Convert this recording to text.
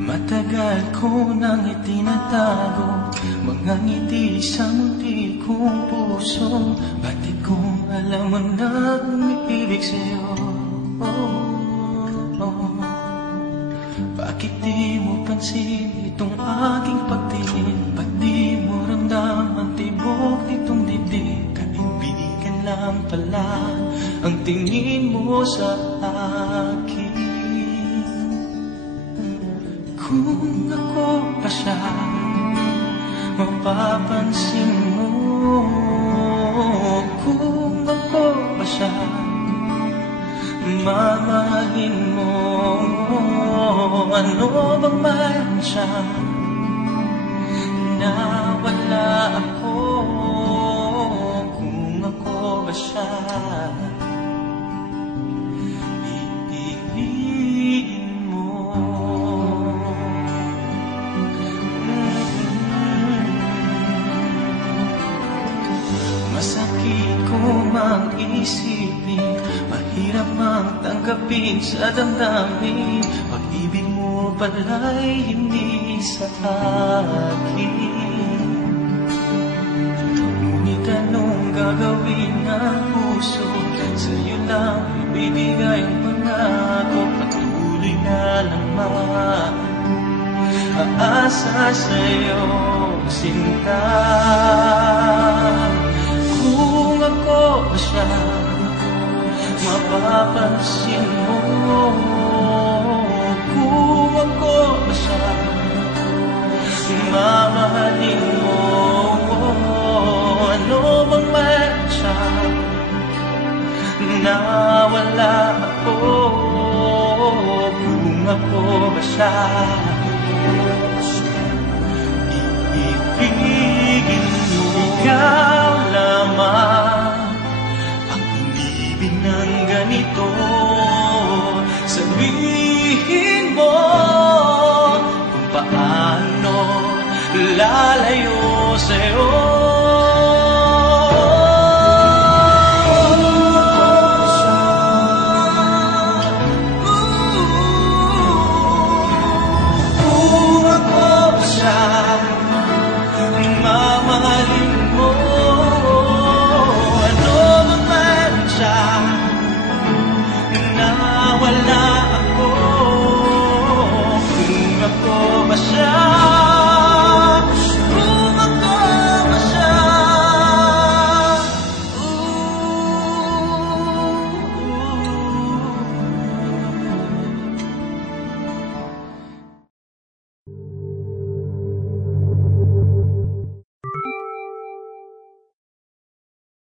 Matagal ko nang itinatago mga ngiti sa munti kong puso. Bakit kung alam mo na umiibig sa'yo? Bakit di mo pansin itong aking pagtingin? Ba't di mo ramdam ang tibok nitong dibdib? Kaibigan lang pala ang tingin mo sa akin. Kung ako pa siya, mapapansin mo. Kung ako pa siya, mamahalin mo. Ano bang mayroon siya na wala ako? Kung ako ba siya, masakit ko mang isipin, mahirap mang tanggapin sa damdamin. Pag-ibig mo pala'y hindi sa akin. Ngunit anong gagawin ng puso? Sa'yo lang ibibigay ang pangako. Patuloy na lamang aasa sa'yo, sinta. Kung ako ba siya, mapapansin mo. Kung ako ba siya, mamahalin mo. Ano bang mayroon siya na wala ako? Kung ako ba siya, iibigin mo. Ikaw lamang ang umibig ng ganito. Sabihin mo kung paano lalayo sa'yo.